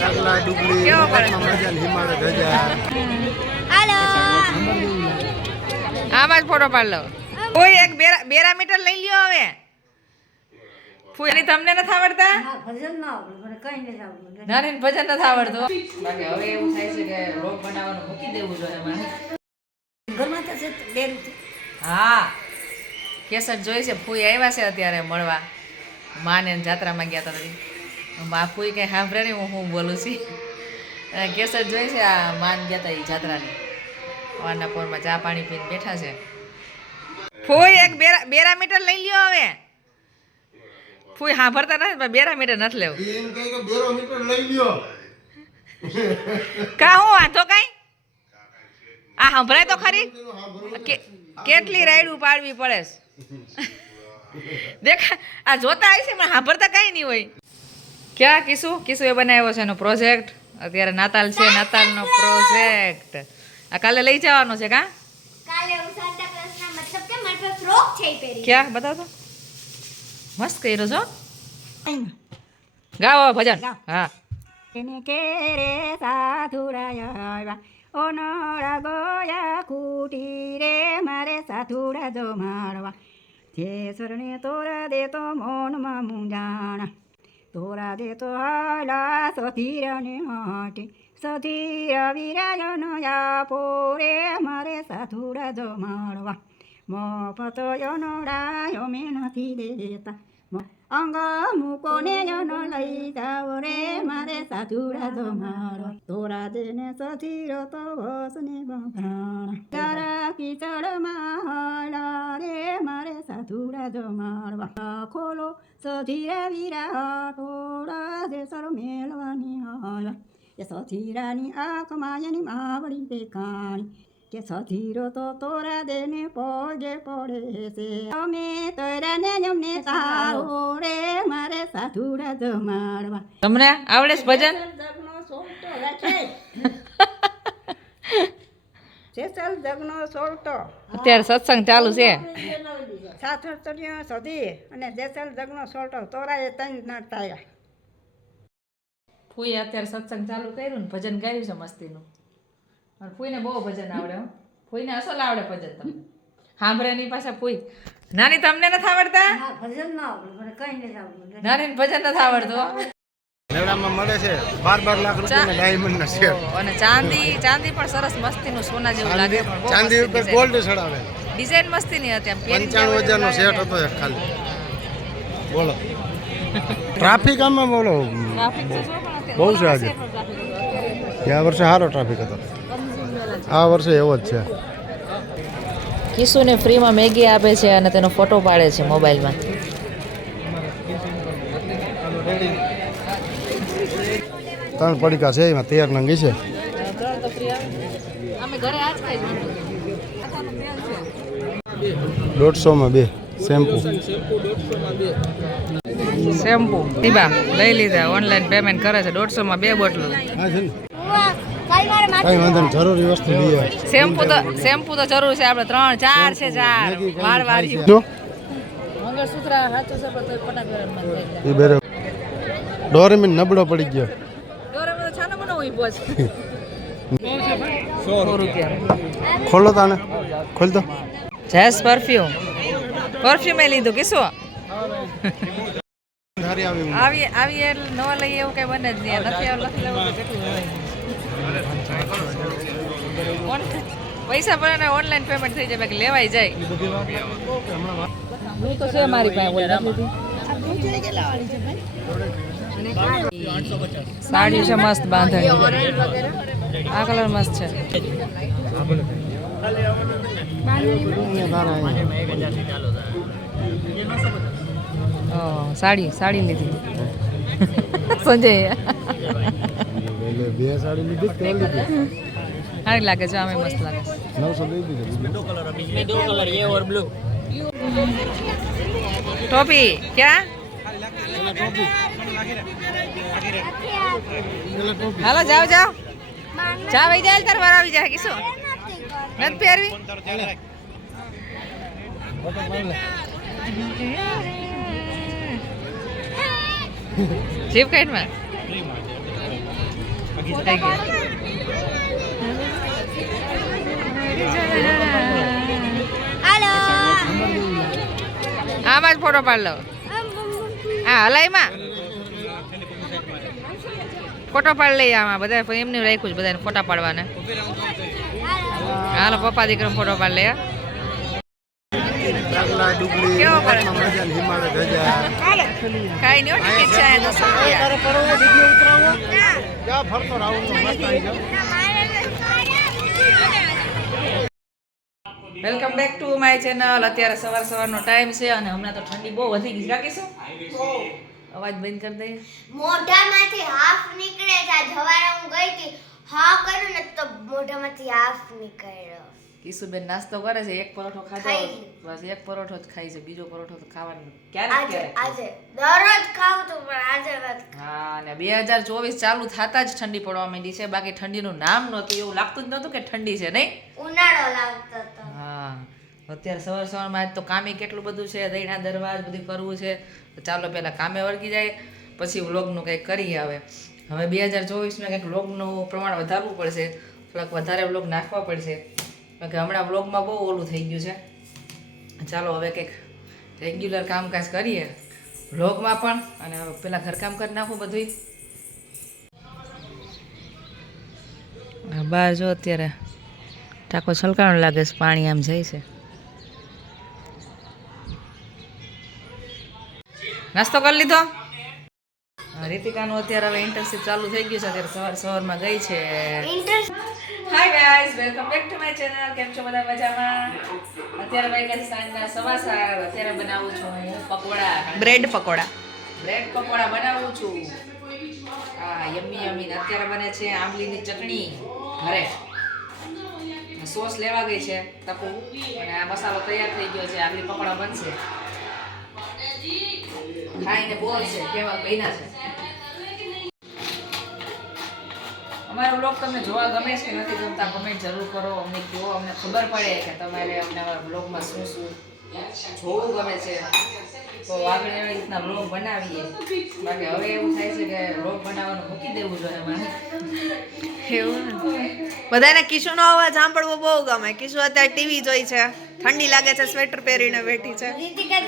કાગલા ડુગલી કેવો કરે? હિમાલય ધજા હાલો આમાં જ ફોટો પાડ લો. કોઈ એક બેરા મીટર લઈ લ્યો હવે. ફૂઈ તમને નથી આવડતા? ભજન ના આવડે મને કઈ નથી આવડતું. નાની ભજન નથી આવડતું. બાકી હવે એવું થાય છે કે રોગ બનાવવાનું મૂકી દેવું જોઈએ મારે. ઘરમાં તો છે ડેરું છે. હા કેસર જોઈ છે. ફૂઈ આવ્યા છે અત્યારે મળવા. માને જાત્રામાં ગયા હતા. બા ફૂઈ કંઈ સાંભળે નહીં હું બોલું છું. કેસર જોઈ છે આ માન ગયા હતા એ જાત્રાની. વારના પોરમાં ચા પાણી પીને બેઠા છે. ફૂઈ એક બેરા મીટર લઈ લ્યો હવે. ફૂઈ સાંભળતા નથી બેરા મીટર નથી લેવું. એમ કહે કે બેરો મીટર લઈ લ્યો. કા હું વાંધો કાંઈ આ સંભળાય તો ખરી. કેટલી રાયડું પાડવી પડે છે. દેખા આ જોતા આવી છે પણ સાંભળતા કાંઈ નહીં હોય. ક્યાં કિસુ એ બનાવ્યો છે એનો પ્રોજેક્ટ. અત્યારે નાતાલ છે, નાતાલનો પ્રોજેક્ટ આ કાલે લઈ જવાનો છે. કા કાલે હું સાન્ટા ક્લોઝના મતલબ કે મારા પર ફ્રોક છે ઈ પહેરી. ક્યાં બતાવ તો. મસ્ત કર્યો છો. ગાઓ ભજન. હા એને કેરે સાધુરાયા ઓનોરા ગોયા કુટી રે મારે સાધુરા જો મારવા જે સરને તોરા દે તો મોનમાં મુંજાણા તોરા દે તો હાલા સધીરને હાટે સધીર વિરાજનો આપો રે મારે સાધુરા જો મારવા મોફત યનોરા અમે નથી દેતા અંગ મૂકોને યનો લઈ જાઓ રે મારે સાધુરા જો મારવા તોરા દેને સધીરો તો વસને બંધાણા તારા કિચડમાં હાલા રે મારે સાધુરા જો મારવા ખોલો સધીરા વીરા ટોળા જે સર મેળવાની હાલા કે સધીરાની આંખમાં એની માવડી દેખાણી કે સધીરો તો તોરા દેને પગે પડે છે અમે તોરાને અમને તારો રે મારે સાધુરા જમાડવા. તમને આવડે છે ભજન? જેસલ જગનો સોલટો અત્યારે સત્સંગ ચાલુ છે. સાસુડીઓ સધી અને જેસલ જગનો સોલટો તોરા એ ત્રણ ના થયા. ફૂઈ અત્યારે સત્સંગ ચાલુ કર્યું ને ભજન ગાયું છે મસ્તીનું. અને ફૂઈને બહુ ભજન આવડે. હો ફૂઈને અસલ આવડે ભજન. તમને સાંભળે ની પાછા ફૂઈ. નાની તમને નથી આવડતા? ભજન ના આવડે મને કઈ નથી આવડતું. નાની ભજન નથી આવડતું. મેળામાં મળે છે 12 લાખ રૂપિયાના ડાયમંડ ના શેર. અને ચાંદી પણ સરસ મસ્તીનું સોના જેવું લાગે. પણ બહુ ચાંદી મસ્તી ઉપર ગોલ્ડ ચડાવે. ડિઝાઇન મસ્તીની હતી. આમ પહેરી 95,000 નો સેટ હતો એક ખાલી. બોલો ટ્રાફિક આમાં બોલો ટ્રાફિક તો જો પણ અત્યારે બહુ છે આજે. ગયા વર્ષે સારો ટ્રાફિક હતો. આ વર્ષે એવો જ છે. કિશુને ફ્રીમાં મેગી આપે છે અને તેનો ફોટો પાડે છે મોબાઈલમાં. ત્રણ પડીકા છે એમાં 13 નંગી છે. અમે ઘરે આજ ખાઈ 150 માં 2 શેમ્પુ ટીબા લઈ લીધા. ઓનલાઈન પેમેન્ટ કરે છે. 150 માં 2 બોટલું. હા છે ને કઈ વાંધો નહીં. જરૂરી વસ્તુ લઈએ. શેમ્પુ તો જરૂર છે. આપણે 3 4 છે. 4 વારવારી મંગળસૂત્ર હાચું છે પણ તોય ફટાક એ બેરે ડોરેમીન નબળો પડી ગયો. ડોરેમોન છાનો બનો ઊભો છે. 100 રૂપિયા. ખોલો તાને ખોલ તો. જેસ પરફ્યુમ એ લીધું કિશો. ધારી આવી આવી એટલે ન લઈએ એવું કઈ બને જ નહીં. નથી લખી લેવું તો કેટલું હોય. પૈસા પણ ઓનલાઈન પેમેન્ટ થઈ જાય બાકી લેવાય જાય. હું તો છે મારી પાસે. સાડી છે મસ્ત બાંધણી. આ કલર મસ્ત છે. સાડી લીધી સંજય. બે સાડી લીધી કે લીધી સારી લાગે છે. આમે મસ્ત લાગે છે. 900 લઈ દીધી. ટોપી ક્યાં? હાલો જાઓ ચા વહી જાય તાર વાર આવી જાય. કિશો નથી પહેરવી. જીપ કાઈટમાં થઈ ગયું. હાલો આમાં જ ફોટો પાડ લો. હા હલાઈમાં ફોટો પાડ લઈએ આમાં બધા એમને રાખ્યું છે બધાને ફોટા પાડવાના. હાલો પપ્પા દીકરો ફોટો પાડ લે. ડાગલા ડુગલી કેવો પડે? મજાની હિમાલય ગજા કાંઈ નહીં ટિકિટ છે અહીંયા 10 રૂપિયા. ક્યાં ફરતો રાઉન્ડ મસ્ત આવી જાવ. Welcome back to my channel. અત્યારે સવારનો ટાઈમ છે અને હમણાં તો ઠંડી બહુ વધી ગઈ છે. રાખીશું અવાજ બંધ કરી દઈએ. મોઢામાંથી હાફ નીકળે છે. આ જવારે હું ગઈ હતી હા કર્યું ને તો મોઢામાંથી હાફ નીકળ્યો. કિશુબેન નાસ્તો કરે છે. એક પરોઠો ખાધો ખાઈ બસ એક પરોઠો જ ખાઈ છે. બીજો પરોઠો તો ખાવાનો આજે ક્યારેક. આજે દરરોજ ખાવું તો પણ આજે નથી. હા અને 2024 ચાલુ થતા જ ઠંડી પડવા માંડી છે. બાકી ઠંડીનું નામ નહોતું. એવું લાગતું જ નહોતું કે ઠંડી છે નહીં. ઉનાળો લાગતો હતો. હા અત્યારે સવારમાં આજ તો કામે કેટલું બધું છે. દહીણા દરવાજ બધું કરવું છે. તો ચાલો પહેલાં કામે વળગી જાય પછી વ્લોગનું કંઈક કરીએ. હવે 2024માં કંઈક વ્લોગનું પ્રમાણ વધારવું પડશે. થોડાક વધારે વ્લોગ નાખવા પડશે. કારણ કે હમણાં વ્લોગમાં બહુ ઓલું થઈ ગયું છે. ચાલો હવે કંઈક રેગ્યુલર કામકાજ કરીએ વ્લોગમાં પણ. અને હવે પહેલાં ઘરકામ કરી નાખું બધું. બહાર જો અત્યારે ટાંકો છલકાણું લાગે છે. પાણી આમ જાય છે. નાસ્તો કરી લીધો. રીતિકાનું અત્યારે હવે ઇન્ટર્નશિપ ચાલુ થઈ ગયું છે. અત્યારે સવારમાં ગઈ છે. Hi guys welcome back to my channel. કેમ છો બધા મજામાં? અત્યારે વાગ્યા છે સાંજના 7:15. અત્યારે બનાવું છું હું પકોડા. બ્રેડ પકોડા બનાવું છું. હા યમ્મી યમ્મી. અત્યારે બને છે આંબલીની ચટણી ઘરે. સોસ લેવા ગઈ છે તપુ અને આ મસાલો તૈયાર થઈ ગયો છે. આંબલી પકોડા બનશે. ખાઈને બોર છે કેવા બન્યા છે. અમારો બ્લોગ તમને જોવા ગમે છે કે નથી ગમતા કમેન્ટ જરૂર કરો. અમને કહો, અમને ખબર પડે કે તમારે અમને અમારા બ્લોગમાં શું શું જોવું ગમે છે. તો આગળ એવી રીતના બ્લોગ બનાવીએ. બાકી હવે એવું થાય છે કે બ્લોગ બનાવવાનું મૂકી દેવું જોઈએ અમારે. એવું બધાને કિશુનો અવાજ સાંભળવો બહુ ગમે. કિશુ અત્યારે ટીવી જોઈ છે. ઠંડી લાગે છે સ્વેટર પહેરીને બેઠી છે. રીતિકા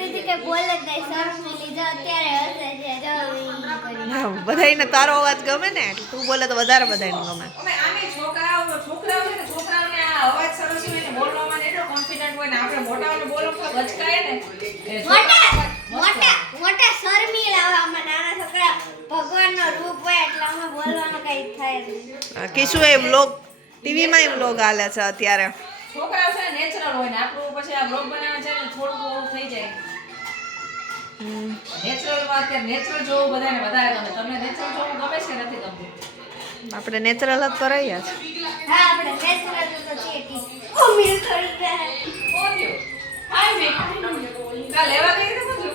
બોલે જ નહીં. શરમ લીધો અત્યારે હસે છે. જો હા, બધાયને તારો અવાજ ગમે ને એટલે તું બોલે તો વધારે બધાયને ગમે. અમે આમે છોકરાઓ છે ને છોકરાઓને આ અવાજ સરસ હોય ને બોલવામાં એટલો કોન્ફિડન્ટ હોય ને આપણે મોટાઓને બોલવામાં ગચકાય ને એ મોટા શરમી લાવવામાં નાના છોકરા ભગવાનનો રૂપ હોય એટલે અમે બોલવાનું કઈ થાય નહીં. કિશુ એ વ્લોગ ટીવીમાં એ વ્લોગ હાલે છે અત્યારે. છોકરાઓ છે નેચરલ હોય ને આપણું પછી આ બ્લોગ બનાવવા છે ને થોડું ઓલું થઈ જાય. નેચરલ માં અત્યારે નેચરલ જોવું બધાને વધારે ગમે. તમને નેચરલ જોવું ગમે છે નથી ગમતું? આપણે નેચરલ જ તો રહ્યા છે. હા આપણે નેચરલ તો છીએ કી. ઓ મીર થોડી દે. કોણ ગયો? હાય મે કા લેવા ગઈ તો શું?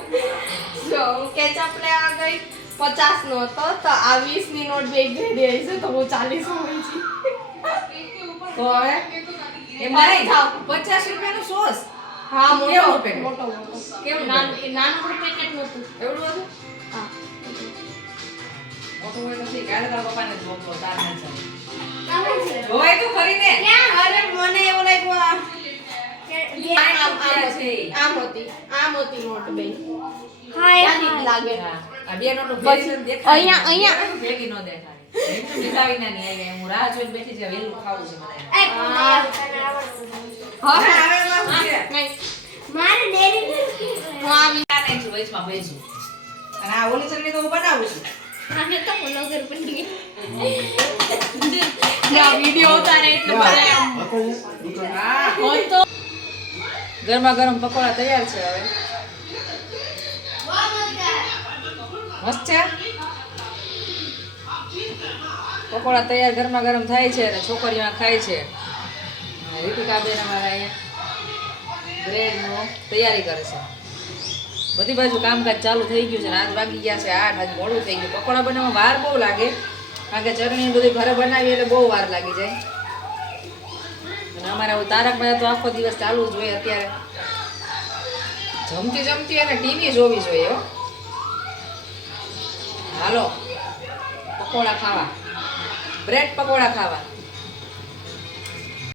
જો કેચઅપ લેવા ગઈ 50 નો હતો તો આ 20 ની નોટ બે ભેડી આવી છે તો હું 40 હોય છે. તો હવે એમ નહીં 50 રૂપિયાનું સોસ. હા કેવું પેકેટ? મોટો કેવું નાનું પેકેટ નતું. એવડું હતું? હા મોટું હોય તો ઠીક. આને તારા પપ્પાને જ મોકલો તાર નહીં ચાલે. તમે છે જોવાય તો ખરી ને. અરે મને એવું લાગ્યું આમ હતી નોટ બે હા યાદ લાગે. હા, આ બે નોટો ભેગી દેખાય. અહીંયા. ભેગી ન દેખાય. એમ મિલાવી ના નહીં આવી. હું રાહ જોઈને બેઠી છે વેલું ખાવું છે મને. એક તને આવડતું નથી. હવે હવે એમાં શું છે? મારે ડેરી મિલ્ક હું આવી આ નહીં છું, વચમાં ભેજું. અને આ ઓલી ચટણી તો હું બનાવું છું. આને તો બ્લોગર બની ગઈ વિડિયો ઉતારે એટલે બધા હા હોય તો ગરમા ગરમ પકોડા તૈયાર છે હવે. મસ્ત છે. પકોડા તૈયાર ગરમા ગરમ થાય છે અને છોકરીઓ ખાય છે. રીતિકા બેન અમારા અહીંયા બ્રેડનો તૈયારી કરે છે. બધી બાજુ કામકાજ ચાલુ થઈ ગયું છે ને આજ વાગી ગયા છે 8. આજ મોડું થઈ ગયું. પકોડા બનાવવામાં વાર બહુ લાગે કારણ કે ચટણી બધી ઘરે બનાવી એટલે બહુ વાર લાગી જાય. અને અમારે તારક મહેતા તો આખો દિવસ ચાલુ જ હોય. અત્યારે જમતી અને ટીવી જોવી જોઈએ. હો હાલો પકોડા ખાવા. બ્રેડ પકોડા ખાવા